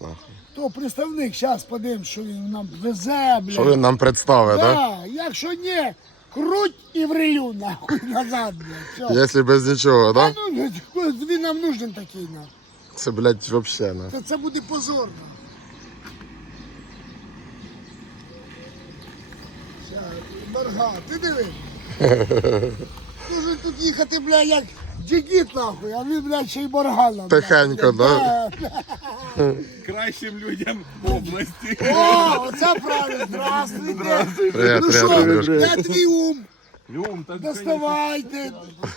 нас нахуй. То представник, зараз подивимось, що він нам везе, блядь. Що він нам представить, так? Да, якщо ні, круть і врилю нахуй назад, блядь. Все. Якщо без нічого, Та так? ну, він нам нужен такий, нахуй. Це, блядь, вообще не. Це, це буде позорно. Ща, Барга, ти диви. Дуже тут їхати, бля, як джигіт, нахуй, а він, блядь, ще й барганом. Тихенько, да? Кращим людям області. О, оце правильно, здравствуйте. Ну що, Андрюшка. де твій ум? Люм, так Доставайте,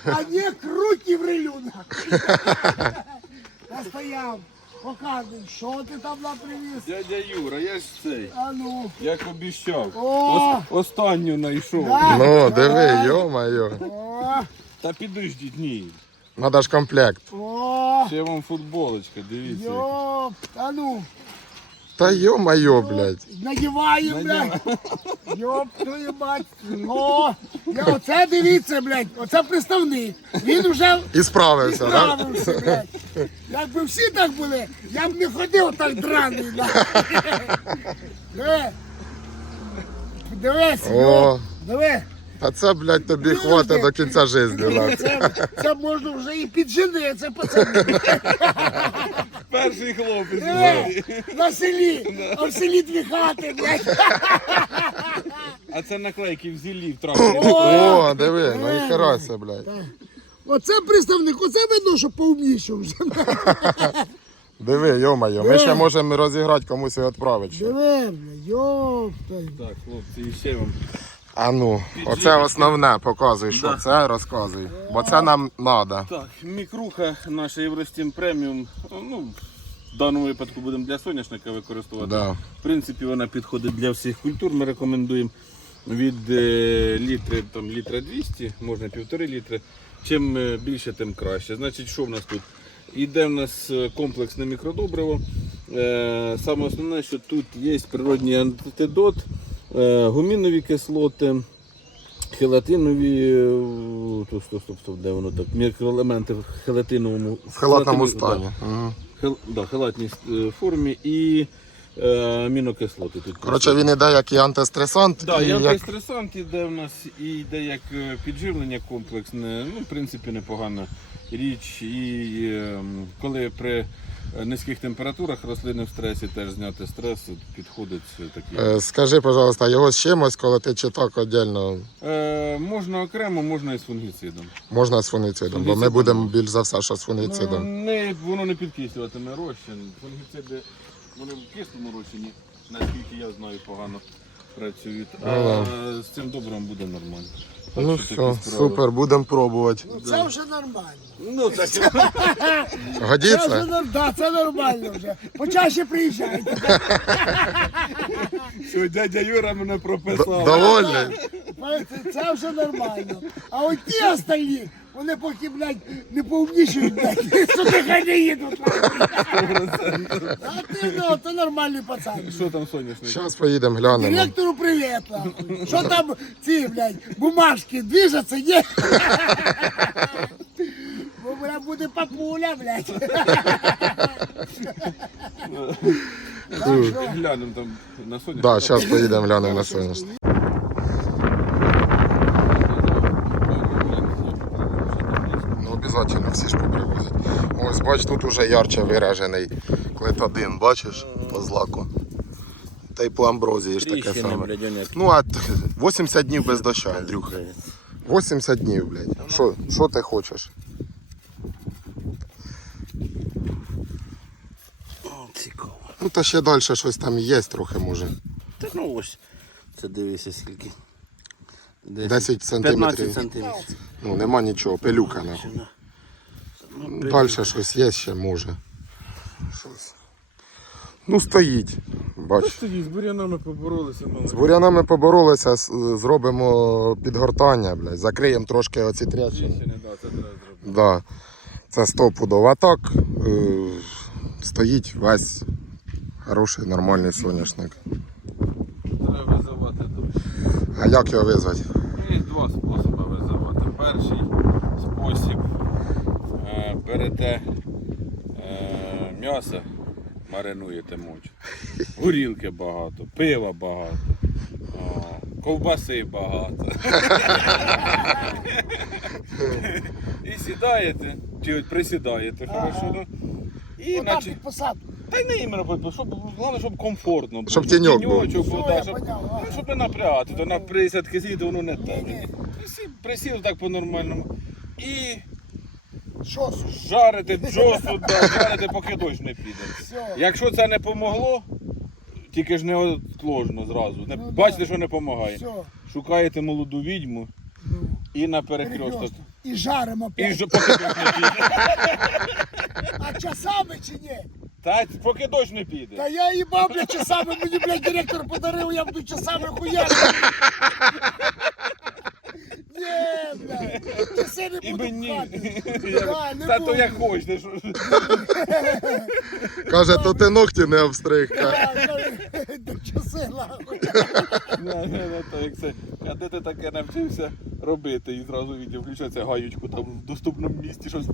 а не круть і врилю, нахуй. Постояв, показуй, що ти там нам привіз. Дядя Юра, я ж цей, А ну. як обіщав. О! Ос- останню знайшов. Да. Ну, диви, Давай. йо-моє. О, Та підождіть, ні. Надо ж комплект. о, Ще вам футболочка, дивіться. йоп, а ну, Та йо-моє, блядь. надіваємо, блядь. Йоп, твою мать. О, я, оце дивіться, блядь, оце представник. Він вже І справився, так? справився, блядь. Якби всі так були, я б не ходив так драний. нахуй. Диви. Дивись, О. йоп, диви. А це, блядь, тобі хватить до кінця життя. Це, це можна вже і під це пацани. Перший хлопець. Е, на селі, а в селі дві хати, блядь. А це наклейки в зілі в трапі. О, диви, ну і херася, блядь. Оце представник, оце видно, що повнішав вже. Диви, йо-моє, ми ще можемо розіграти комусь і відправити. ще. Диви, блядь, йопта. Так, хлопці, і ще вам. А ну, оце основне, показуй, що це, розказуй. Бо це нам треба. Так, мікруха наша Євростім преміум. Ну, в даному випадку будемо для соняшника використовувати. Да. В принципі, вона підходить для всіх культур. Ми рекомендуємо від е, літри, там, літра 200, можна півтори літри. Чим е, більше, тим краще. Значить, що в нас тут? Іде в нас е, комплексне мікродобриво. Саме основне, що тут є природній антидот, гумінові кислоти, хелатинові, е, стоп, стоп, стоп, стоп, де воно так, мікроелементи в хелатиновому В халатному хелатинові- да. стані. Хел, да, халатній е, формі і е, амінокислоти тут. Коротше, він іде як і антистресант, Да, і і як антистресант іде в нас, і йде як е, підживлення комплексне. Ну, в принципі, непогана річ. І е, коли при е, низьких температурах рослини в стресі теж зняти стрес, підходить е, такий. Е, Скажи, пожалуйста, його з чимось, коли ти чи так віддільно Е, можна окремо, можна і з фунгіцидом. можна з фунгіцидом, бо ми будемо більш за все, що з Ну, фунгіцидом. не, воно не підкислюватиме розчин. Фунгіциди вони в кислому розчині, наскільки я знаю, погано працюють. А Ну, з цим добром буде нормально. Так Ну все, супер, будемо пробувати. Ну це вже нормально. Ну, так, Це вже, Годиться? нор- да, це нормально вже. Почаще приїжджайте. що дядя Юра мене прописав. Довольний? Це, це вже нормально. А от ті остальні, вони поки, блядь, не повнішують, блядь, сюди хай не їдуть. А ти, ну, то нормальний пацан. Що там соняшник? Зараз поїдемо, глянемо. Директору привіт, нахуй. Що там ці, блядь, бумажки движаться, ні? Бо, бля, буде папуля, блядь. Так що, Глянемо там на соняшник. Так, зараз поїдемо, глянемо на сонячне. Обов'язково всі ж попривозять. Ось, бач, тут уже ярче виражений клетодин, бачиш, по злаку. Та й по амброзії ж таке саме. Ну, а 80 днів без дощу, Андрюха. 80 днів, блядь. Що, що ти хочеш? Цікаво. Ну, то ще далі щось там є трохи, може. Та ну ось. Це дивися скільки. 10 сантиметрів. 15 сантиметрів. Ну, нема нічого, пилюка нахуй. Далі щось є ще може. Щось. Ну, стоїть. Бач. Тоді з бур'янами поборолися, З бурянами поборолися, зробимо підгортання, блядь. Закриємо трошки оці трясини. Да, це треба зробити. Да. Це стопудово. А так е, стоїть весь хороший, нормальний соняшник. Треба визивати дощ. А як його визвати? Є два способи визивати. Перший спосіб берете е, м'ясо, маринуєте мочу. Горілки багато, пива багато, а, ковбаси багато. І сідаєте, чи от присідаєте, хорошо, ну. І Отам наче. під посадку. Та й не іменно, бо- щоб, головне, щоб комфортно було. Щоб тіньок був. Тіньочок був, Все, щоб, поняв, ну, щоб не напрягати, то на присядки сидіти, воно не те. Присів, присів так по-нормальному. І Слушай? жарити джосу, да, жарити, поки дощ не піде. Все. Якщо це не помогло, тільки ж не отложно зразу. Не, Ну, бачите, да. що не допомагає. Все. Шукаєте молоду відьму Ну, і на перекресток. перекресток. І жаримо І ж поки дощ не піде. А часами чи ні? Та поки дощ не піде. Та я їбав, блядь, часами, мені, блядь, директор подарив, я буду часами хуярити. Ні, блядь, часи не І мені. Я- Та то як хочете. що- Каже, то ти ногті не обстриг. Да, да, да, Часи, нахуй. Не, не, не, то як це. А де ти таке навчився робити і зразу відео включається гаючку там в доступному місці щось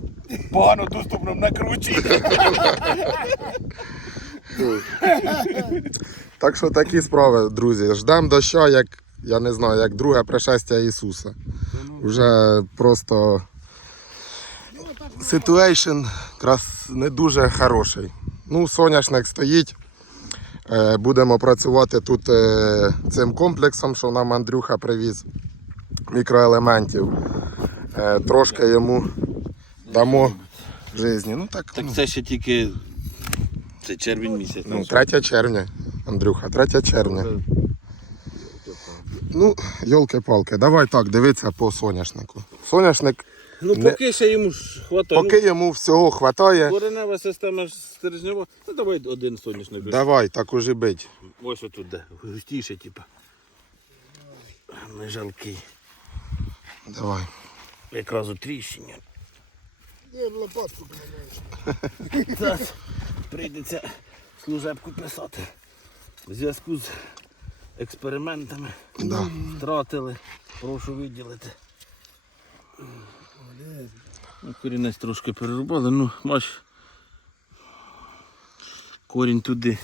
погано доступному накручує. Так що такі справи, друзі. Ждемо доща, як я не знаю, як друге пришестя Ісуса. Вже просто ситуейшн якраз не дуже хороший. Ну, соняшник стоїть. Е, Будемо працювати тут е, цим комплексом, що нам Андрюха привіз мікроелементів. Е, Трошки йому дамо житті. Ну так, Так ну, це ще тільки. Це червень місяць. ну, 3 червня, Андрюха, 3 червня. Ну, йолки-палки, давай так, дивитися по соняшнику. Соняшник, Ну Не- поки ще йому ж хватає. поки йому всього хватає, Ну, коренева система стержнева. Ну давай один соняшник. давай, так уже бить. Ось отут де. Густіше, типа. Не жалкий. Давай. Якраз у тріщині. В лопатку. Так, прийдеться служебку писати. В зв'язку з експериментами Да. втратили. Прошу виділити. Ну, Корінець трошки перерубали, ну бач. Корінь туди.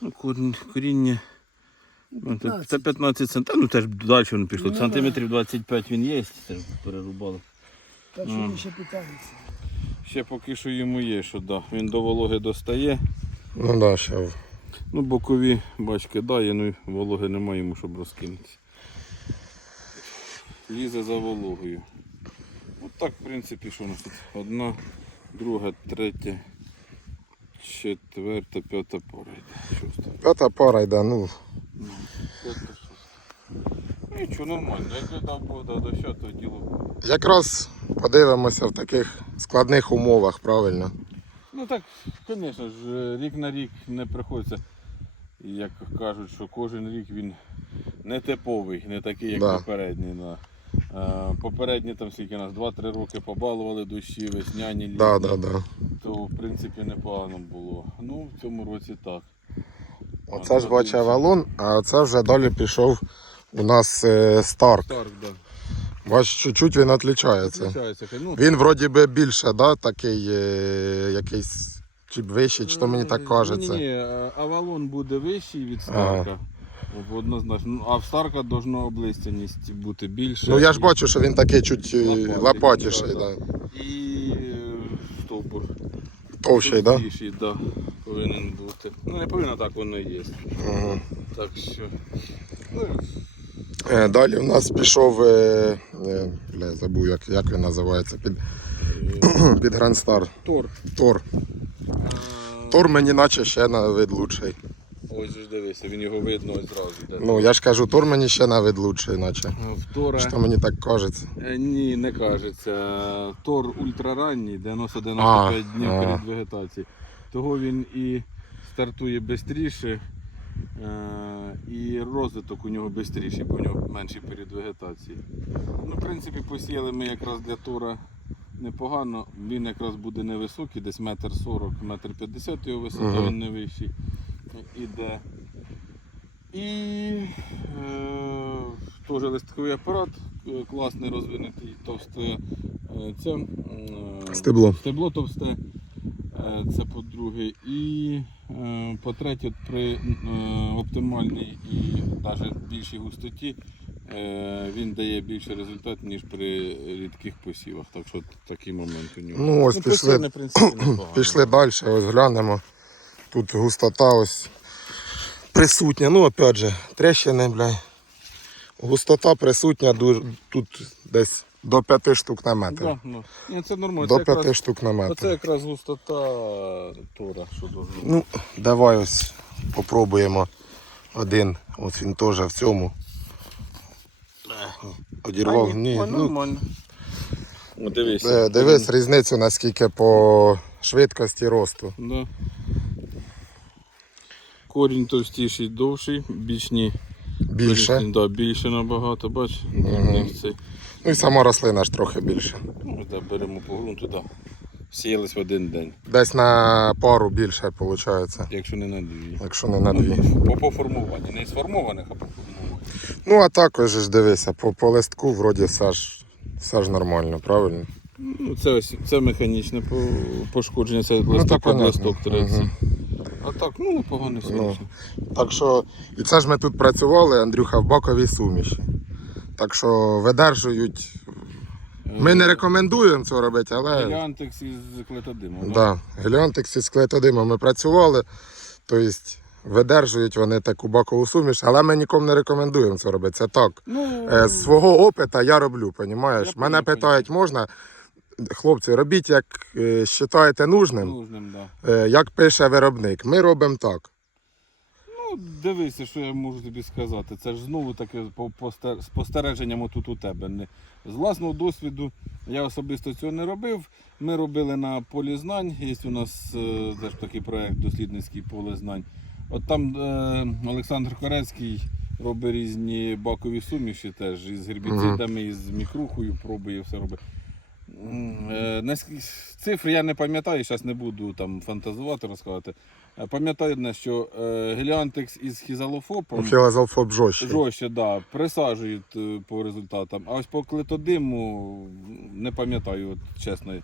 Ну, корінь, коріння. Ну, це, це 15 сантиметрів. Ну теж далі воно пішло. Ну, Сантиметрів 25 він є, це перерубали. Так що він ще питається. Ще поки що йому є, що да. Він до вологи достає. Ну да, ще. Ну, бокові, бач, кидає, ну і вологи немає йому, щоб розкинутися. Лізе за вологою. От так, в принципі, що у нас тут? Одна, друга, третя, четверта, п'ята пора йде. Шоста. П'ята пара йде, ну. П'ята, шоста. Ну нічого, нормально. Як дав Бог до що, то діло. Якраз подивимося в таких складних умовах, правильно. Ну так, звісно ж, рік на рік не приходиться. Як кажуть, що кожен рік він не типовий, не такий, як Да. попередній. Да. Е, Попередні там скільки нас 2-3 роки побалували дощі, весняні літні, Да, да, да. то в принципі непогано було. Ну, в цьому році так. Оце ж бачив валун, а це вже далі пішов у нас е, Старк. Старк, да. Бач, чуть-чуть він відрізняється. Ну, Він вроді би більше, да, такий е, якийсь чи більший, чи то мені так кажеться. Ні, ні, авалон буде вищий від Старка. Однозначно. Ну, А в Старка должна облистяність бути більше. Ну я ж бачу, що він такий чуть е, Лопатий, лопатіший, да, да. І е, стовбур. Товщий, да? Товстіший, да, повинен бути. Ну не повинно так воно і є. Угу. Так що. Ну, Е, Далі в нас пішов, е, е, бля, забув, як, як він називається, під, під Grand Star. Тор. Тор. Тор мені наче ще на вид лучший. Ось ж дивися, він його видно ось зразу. Де. Ну я ж кажу, Тор мені ще на вид лучший, наче. В Тора. Що мені так кажеться. Е, Ні, не кажеться. Тор ультраранній, 90-95 днів а. перед вегетацією. Того він і стартує швидше, і розвиток у нього швидший, бо у нього менший період вегетації. Ну, в принципі, посіяли ми якраз для Тора непогано. Він якраз буде невисокий, десь метр сорок, метр п'ятдесят його висота, Мгм. він не вищий. Іде. І е, теж листковий апарат, е, класний розвинутий, товсте е, це, е, Стебло. стебло товсте. Е, Це по-друге. І е, по-третє, при е, оптимальній і навіть більшій густоті він дає більший результат, ніж при рідких посівах. Так що такий момент у нього. Ну, ось пішли- в принципі, непогано. Пішли далі, ось глянемо. Тут густота ось присутня. Ну, опять же, трещини, бля. Густота присутня тут десь до 5 штук на метр. Да, ну. Ні, це нормально. До це 5 якраз, штук на метр. оце якраз густота тора, що должно. Ну, давай ось попробуємо один. Ось він теж в цьому. Одірвав. Ні, Ой, ну, нормально. О, дивись. е, дивись різницю наскільки по швидкості росту. Да. Корінь товстіший, довший, бічні. Більше. корінь, Да, більше набагато, бач. Мгм. Цей. Ну і сама рослина ж трохи більше. Ну, да, беремо по ґрунту, да. Сіялись в один день, Десь на пару більше виходить, якщо не на дві. якщо не на дві. По, по формуванню. Не з формованих, а по формуванню. Ну а також ж дивися, по, по листку вроді все ж, все ж нормально, правильно? Ну, це ось це механічне пошкодження, це то листок понятно. листок треться. А так, ну непогано все. Ну. Так що, і це ж ми тут працювали, Андрюха, в баковій суміші. Так що видержують. Ми не рекомендуємо це робити, але Геліантекс із клетодимом. да, геліантекс із клетодимом ми працювали. Тобто видержують вони таку бакову суміш, але ми нікому не рекомендуємо це робити. Це так. Ну, Е, З свого опиту я роблю? Я Мене питають, можна. Хлопці, робіть, як е, вважаєте нужним, нужним, да. е, як пише виробник. Ми робимо так. Ну, дивися, що я можу тобі сказати. Це ж знову таке по спостереженням отут у тебе. З власного досвіду я особисто цього не робив. Ми робили на полі знань. Є у нас е, теж такий проект дослідницький поле знань. От там е, Олександр Корецький робить різні бакові суміші теж із гербіцидами, із мікрухою, пробує все робить. Е, Цифри я не пам'ятаю, зараз не буду там фантазувати, розказувати. Е, Пам'ятаю одне, що е, геліантекс із хізалофопом Філозофоб жорстче. жорстче, да, присаджують по результатам. А ось по клетодиму не пам'ятаю, от, чесно.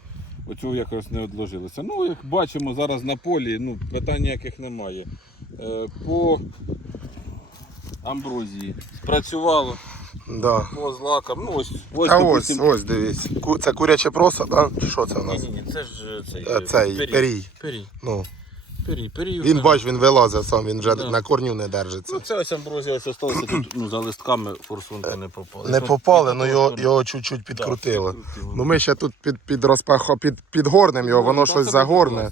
Оцього якось не одложилося. Ну, як бачимо зараз на полі, ну, питань ніяких немає. По амброзії спрацювало, Да. по злакам. Ну, ось, ось, А ось, допустим, ось дивись. Ку- Це куряче просо, да? Чи Що це у Ні, нас? ні, ні, це ж е, цей, Е, Цей перій. Перій. Ну, Перій. він бач, він вилазить сам, він вже Да. на корню не держиться. Ну, це ось амброзія ось осталося тут, ну, за листками форсунки не попали. Не Ну, попали, ну ну, його, ну, його чуть-чуть підкрутили. підкрутили. Ну ми ще тут під, під розпахо, під, підгорнем його, воно Ну, щось загорне.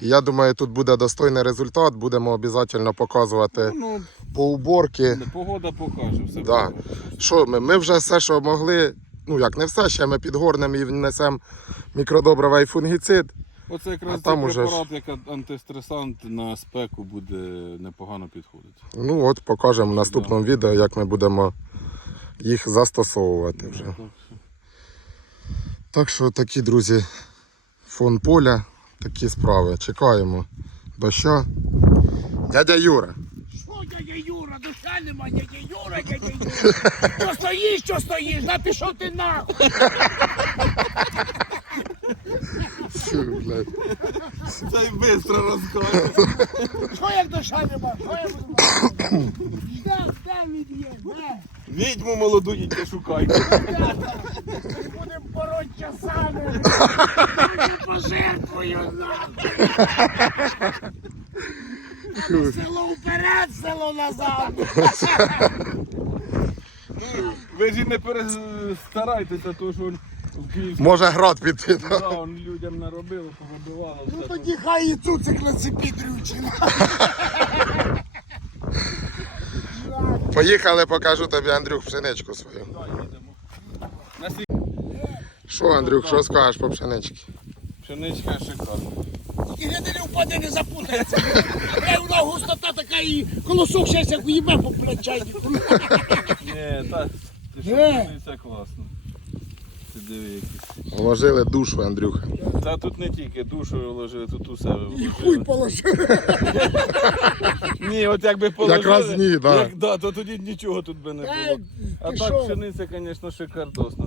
І я думаю, тут буде достойний результат. Будемо обов'язково показувати Ну, по уборки. ну, погода покаже все. Да. покаже. Що ми? Ми вже все, що могли. Ну як не все, ще ми підгорнемо і внесемо мікродобрива і фунгіцид. Оце якраз А там уже препарат, як антистресант на спеку буде непогано підходити. Ну от покажемо в наступному відео, як ми будемо їх застосовувати вже. Так, що. Так що такі, друзі, фон поля, такі справи. Чекаємо доща. Дядя Юра. Що, дядя Юра, душа нема, дядя Юра, дядя Юра. Що стоїш, що стоїш, на ти нахуй. Фу, блядь. Це й швидко. Що як душа нема, що я буду мати? Де, де він є, де? Відьму молоду йдіть шукайте. Будемо пороть часами. Пожертвую нахуй. Село вперед, село назад. Ви ж і не перестарайтеся, тому що Може град піти. да? да, он людям наробили, повибивало. Ну все. тоді хай і цуцик на цепі дрючина. Поїхали, покажу тобі, Андрюх, пшеничку свою. Що, Андрюх, що скажеш по пшеничці? пшеничка шикарна. І гляди не впаде, не запутається. Бля, вона густота така і колосок ще як уїбе по плечайнику. Ні, так. Ти що, Е. це класно. Диви якісь. Вложили душу, Андрюха. Та тут не тільки душу вложили, тут усе І хуй вложили. положив. Ні, от якби положили, Якраз ні, да. як, да, то тоді нічого тут би не було. А ти так що? пшениця, звісно, шикардосна.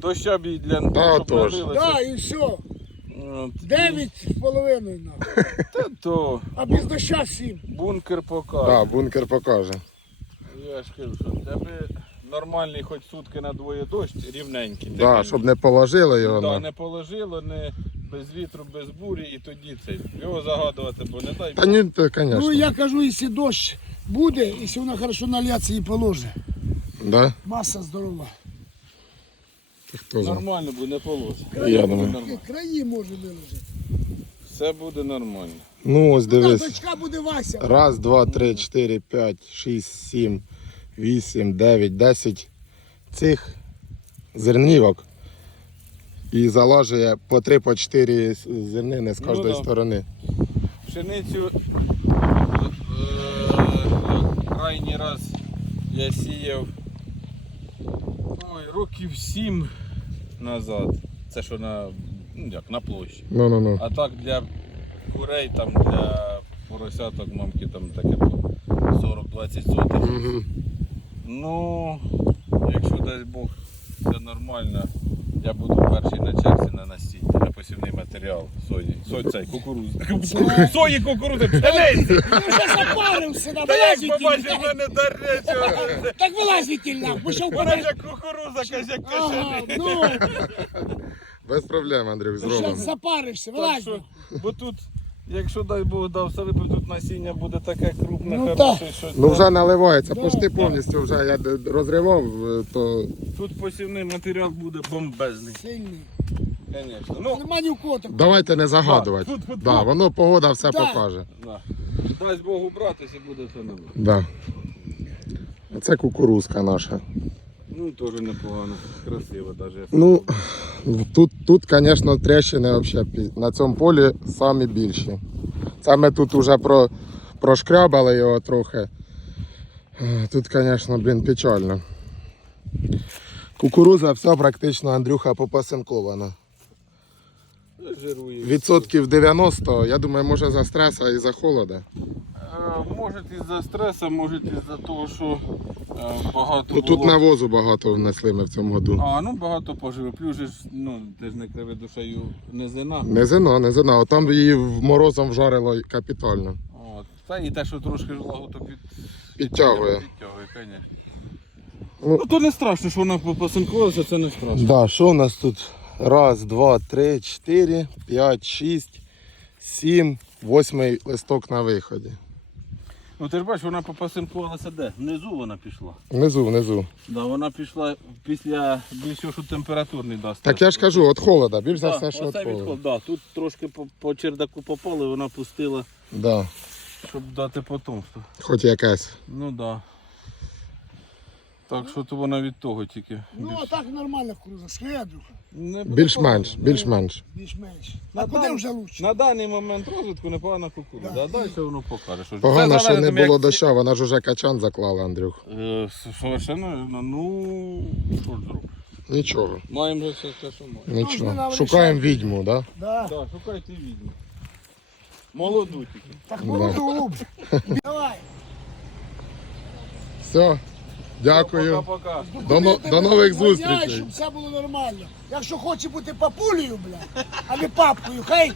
Доща б і для Да, щоб. Да, і все. От. Дев'ять з половиною нахуй. Та то А без доща сім. бункер покаже. Да, бункер покаже. Я ж кажу, що в тебе нормальний хоч сутки на двоє дощ, рівненький. Да, такий. щоб не положили його. Да, на- не положило, не без вітру, без бурі, і тоді це. Його загадувати, бо не дай Та ні, то, Ну я кажу, якщо дощ буде, якщо вона хорошо нальється і положить. Да? Маса здорова. Хто знає? Нормально буде, не положить. Я Буде думаю. нормально. Краї може виложити. Все буде нормально. Ну ось Так, дивись. дочка буде Вася. Раз, два, три, чотири, п'ять, шість, сім, вісім, дев'ять, десять цих зернівок. І залажує по три, по чотири с- зернини з Ну кожної да. сторони. Пшеницю е, крайній раз я сіяв ой, років сім назад. Це що на, ну, як, на площі. Ну, ну, ну. А так для курей, там для поросяток, мамки там таке 40-20 сотих. Ну, якщо дасть Бог, все нормально, я буду перший на черзі на насіння, на посівний матеріал сої. Сой цей, кукурузи. Сої кукурузи, пшениці! Ти вже запарився на Та як побачив мене до речі, Так вилазіть нахуй, бо що вона як кукуруза, каже, як Ага, ну, Без проблем, Андрюх, зараз зробимо. запаришся, вилазь. що, бо тут, якщо дай Бог дав все випив, тут насіння буде таке крупне, Ну, хороше, що Ну вже наливається, Да, почти да. повністю вже я д- розривав, е, то тут посівний матеріал буде бомбезний. Сильний. Звісно. Ну, Нема ні у кого такого. давайте не загадувати. Так, тут, тут, Да, тут. воно погода все Да. покаже. да. дасть Богу братися, буде все нормально. Да. Це кукурузка наша. Ну, теж непогано, красиво даже. Ну, тут, тут, звісно, тріщини вообще на цьому полі самі більші. Саме тут вже про, прошкрябали його трохи. Тут, звісно, блін, печально. Кукуруза вся практично Андрюха попасинкована. Жирує. Відсотків 90, я думаю, може за стреса і за холода. Е, Може із-за стресу, може із-за того, що е, багато Ну тут було... навозу багато внесли ми в цьому году. А, ну багато поживе. Плюс же ж, ну, ти ж не криви душею низина. Не зино, не. Там її в- морозом вжарило капітально. От. Та і те, що трошки влагу то під... Підтягує. Підтягує, звісно. Ну. Ну то не страшно, що вона посинкувалася, це не страшно. Да, що у нас тут? Раз, два, три, чотири, п'ять, шість, сім, восьмий листок на виході. Ну ти ж бачиш, вона попасинкувалася де? Внизу вона пішла. Внизу, внизу. Да, вона пішла після більшого, що температурний дасть. Так я ж кажу, від холода. Більш за Да, все, що від холода. відход, да. Тут трошки по, по чердаку попали, вона пустила, Да. щоб дати потомство. Хоч якась. Ну так. Да. Так що то вона від того тільки. Ну, а так нормально. Скажи, Андрюха, Не Більш-менш, погано. більш-менш. більш-менш. На А куди дан- вже лучше? На даний момент розвитку непогана кукурудза, Да. а далі воно покаже. Що Погано, Це що не залежить, було як- дощу, вона ж уже качан заклала, Андрюх. Е, Совершенно, вірно. ну що ж зробиш. Нічого, Маємо вже все те, що маємо. нічого. Шукаємо відьму, да? Да. Так, шукайте відьму. Молоду тільки. Так молоду. Давай. Все. Дякую. Пока-пока. До, но- до нових зустрічей. щоб все було нормально. Якщо хоче бути папулею, бля, а не папкою, хай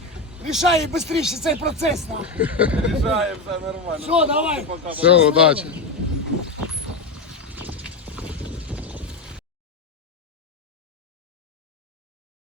рішає швидше цей процес. нахуй. Рішаємо все нормально. Все, давай. Пока-пока. Все, удачі.